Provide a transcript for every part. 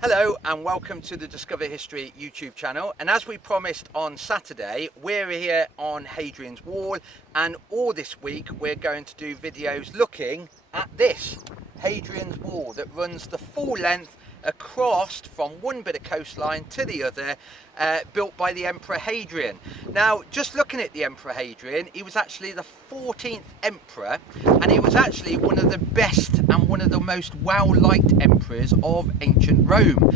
Hello and welcome to the Discover History YouTube channel, and as we promised on Saturday, we're here on Hadrian's Wall, and all this week we're going to do videos looking at this Hadrian's Wall that runs the full length across from one bit of coastline to the other, built by the Emperor Hadrian. Now, just looking at the Emperor Hadrian, he was actually the 14th emperor, and he was actually one of the best and one of the most well-liked emperors of ancient Rome.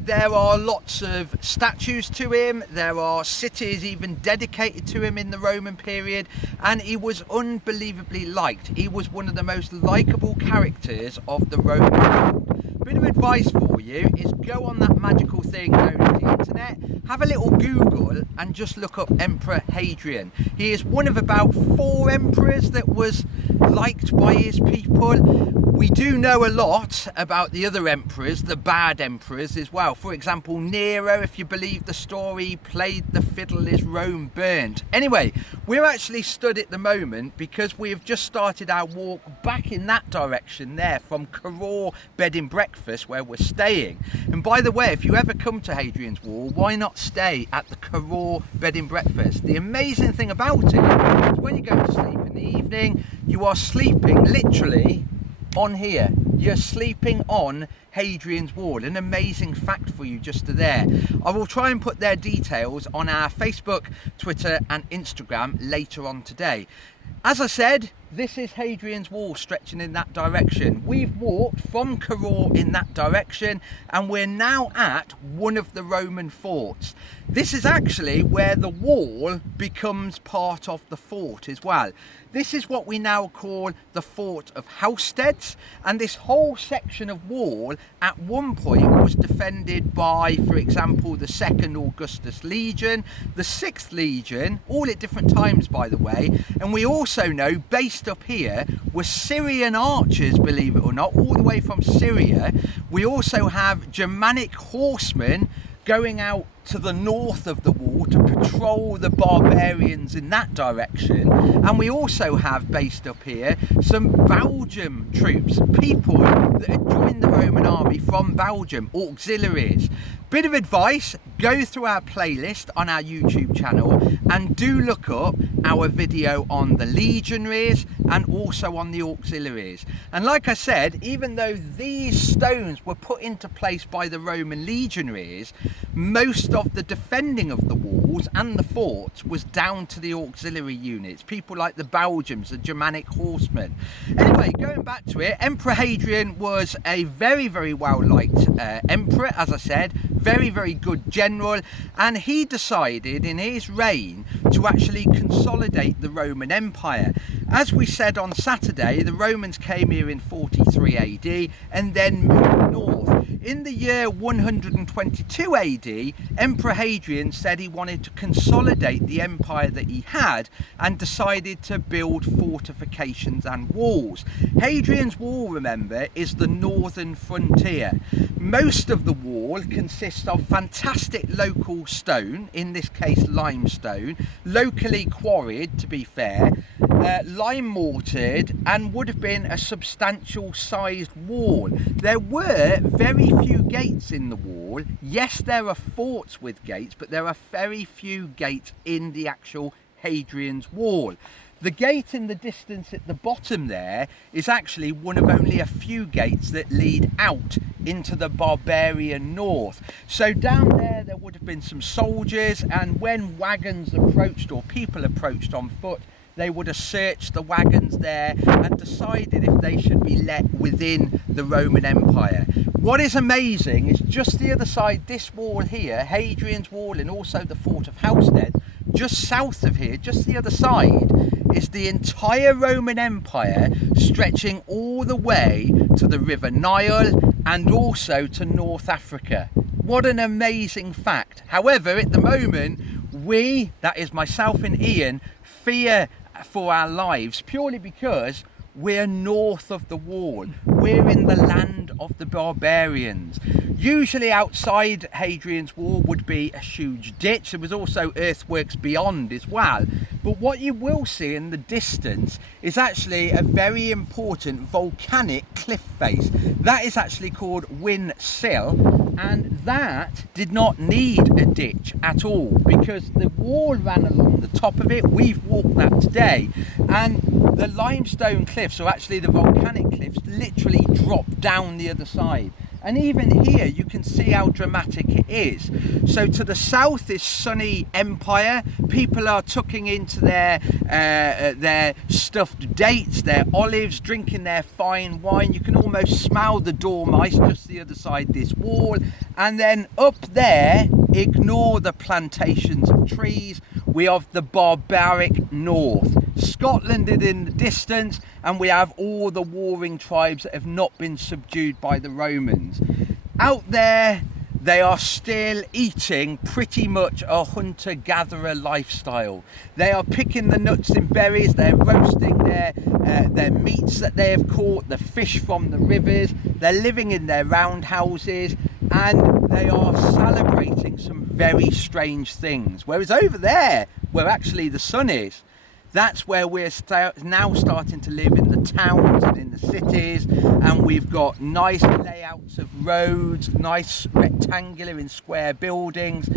There are lots of statues to him, there are cities even dedicated to him in the Roman period, and he was unbelievably liked. He was one of the most likeable characters of the Roman world. Bit of advice for you is go on that magical thing known as the internet, have a little Google and just look up Emperor Hadrian. He is one of about 4 emperors that was liked by his people. We do know a lot about the other emperors, the bad emperors as well. For example, Nero, if you believe the story, played the fiddle as Rome burned. Anyway, we're actually stood at the moment because we have just started our walk back in that direction there from Carror Bed and Breakfast where we're staying. And by the way, if you ever come to Hadrian's Wall, why not stay at the Carror Bed and Breakfast? The amazing thing about it is when you go to sleep in the evening, you are sleeping literally on here. You're sleeping on Hadrian's Wall. An amazing fact for you just there. I will try and put their details on our Facebook, Twitter and Instagram later on today. As I said, this is Hadrian's Wall stretching in that direction. We've walked from Carror in that direction and we're now at one of the Roman forts. This is actually where the wall becomes part of the fort as well. This is what we now call the Fort of Housesteads, and this whole section of wall at one point was defended by, for example, the 2nd Augustus Legion, the 6th Legion, all at different times by the way, and we also know based up here were Syrian archers, believe it or not, all the way from Syria. We also have Germanic horsemen going out to the north of the wall to patrol the barbarians in that direction, and we also have based up here some Belgium troops, people that had joined the Roman army from Belgium, auxiliaries. Bit of advice, go through our playlist on our YouTube channel and do look up our video on the legionaries and also on the auxiliaries. And like I said, even though these stones were put into place by the Roman legionaries, most of the defending of the walls and the forts was down to the auxiliary units, people like the Belgians, the Germanic horsemen. Anyway, going back to it, Emperor Hadrian was a very, very well liked emperor, as I said, very, very good general, and he decided in his reign to actually consolidate the Roman Empire. As we said on Saturday, the Romans came here in 43 AD and then moved north. In the year 122 AD, Emperor Hadrian said he wanted to consolidate the empire that he had and decided to build fortifications and walls. Hadrian's Wall, remember, is the northern frontier. Most of the wall consists of fantastic local stone, in this case limestone, locally quarried to be fair, lime mortared, and would have been a substantial sized wall. There were very few gates in the wall. Yes, there are forts with gates, but there are very few gates in the actual Hadrian's Wall. The gate in the distance at the bottom there is actually one of only a few gates that lead out into the barbarian north. So down there would have been some soldiers, and when wagons approached or people approached on foot, they would have searched the wagons there and decided if they should be let within the Roman Empire. What is amazing is just the other side, this wall here, Hadrian's Wall, and also the Fort of Housestead, just south of here, just the other side, is the entire Roman Empire stretching all the way to the River Nile and also to North Africa. What an amazing fact. However, at the moment, we, that is myself and Ian, fear for our lives purely because we're north of the wall. We're in the land of the barbarians. Usually outside Hadrian's Wall would be a huge ditch. There was also earthworks beyond as well. But what you will see in the distance is actually a very important volcanic cliff face. That is actually called Win Sill. And that did not need a ditch at all, because the wall ran along the top of it. We've walked that today, and the limestone cliffs, or actually the volcanic cliffs, literally drop down the other side. And even here you can see how dramatic it is. So to the south is sunny Empire. People are tucking into their stuffed dates, their olives, drinking their fine wine. You can almost smell the dormice just the other side this wall. And then up there, ignore the plantations of trees, we have the barbaric north. Scotland is in the distance, and we have all the warring tribes that have not been subdued by the Romans. Out there, they are still eating pretty much a hunter-gatherer lifestyle. They are picking the nuts and berries, they're roasting their meats that they have caught, the fish from the rivers, they're living in their roundhouses, and they are celebrating some very strange things. Whereas over there, where actually the sun is, that's where we're now starting to live, in the towns and in the cities, and we've got nice layouts of roads, nice rectangular and square buildings.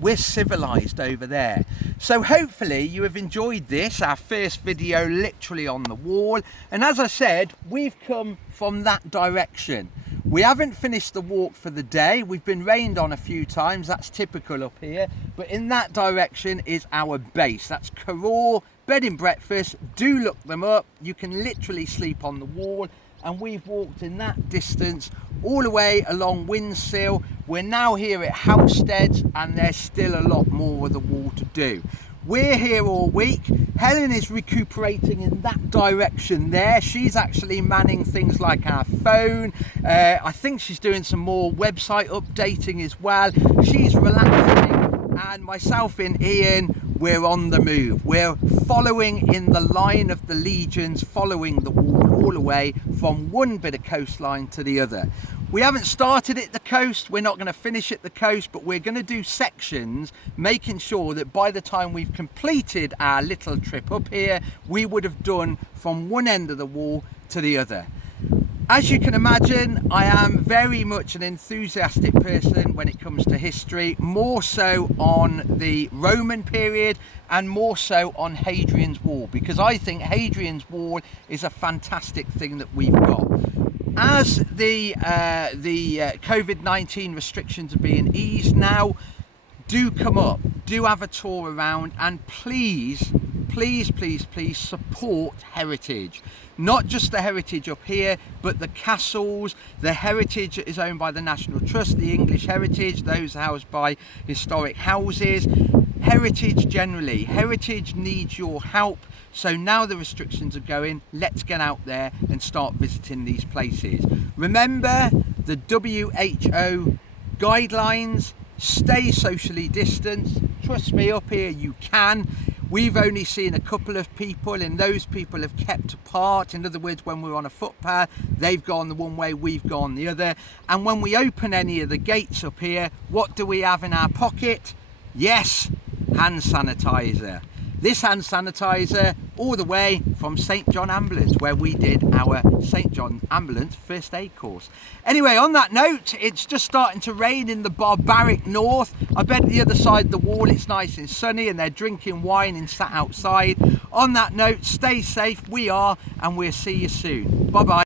We're civilized over there. So hopefully you have enjoyed this, our first video literally on the wall. And as I said, we've come from that direction. We haven't finished the walk for the day. We've been rained on a few times, that's typical up here. But in that direction is our base. That's Carror Bed and Breakfast. Do look them up. You can literally sleep on the wall. And we've walked in that distance all the way along Windsill. We're now here at Housesteads, and there's still a lot more of the wall to do. We're here all week. Helen is recuperating in that direction there. She's actually manning things like our phone. I think she's doing some more website updating as well. She's relaxing, and myself and Ian, we're on the move. We're following in the line of the legions, following the wall all the way from one bit of coastline to the other. We haven't started at the coast, we're not going to finish at the coast, but we're going to do sections, making sure that by the time we've completed our little trip up here, we would have done from one end of the wall to the other. As you can imagine, I am very much an enthusiastic person when it comes to history, more so on the Roman period and more so on Hadrian's Wall, because I think Hadrian's Wall is a fantastic thing that we've got. As the COVID-19 restrictions are being eased now, do come up, do have a tour around, and please support heritage. Not just the heritage up here, but the castles, the heritage that is owned by the National Trust, the English heritage, those housed by historic houses, heritage generally. Heritage needs your help. So now the restrictions are going, let's get out there and start visiting these places. Remember the WHO guidelines, stay socially distanced. Trust me, up here you can. We've only seen a couple of people, and those people have kept apart. In other words, when we're on a footpath, they've gone the one way, we've gone the other. And when we open any of the gates up here, what do we have in our pocket? Yes, hand sanitizer. This hand sanitizer all the way from St. John Ambulance, where we did our St. John Ambulance first aid course. Anyway, on that note, it's just starting to rain in the barbaric north. I bet the other side of the wall it's nice and sunny, and they're drinking wine and sat outside. On that note, stay safe, we are, and we'll see you soon. Bye bye.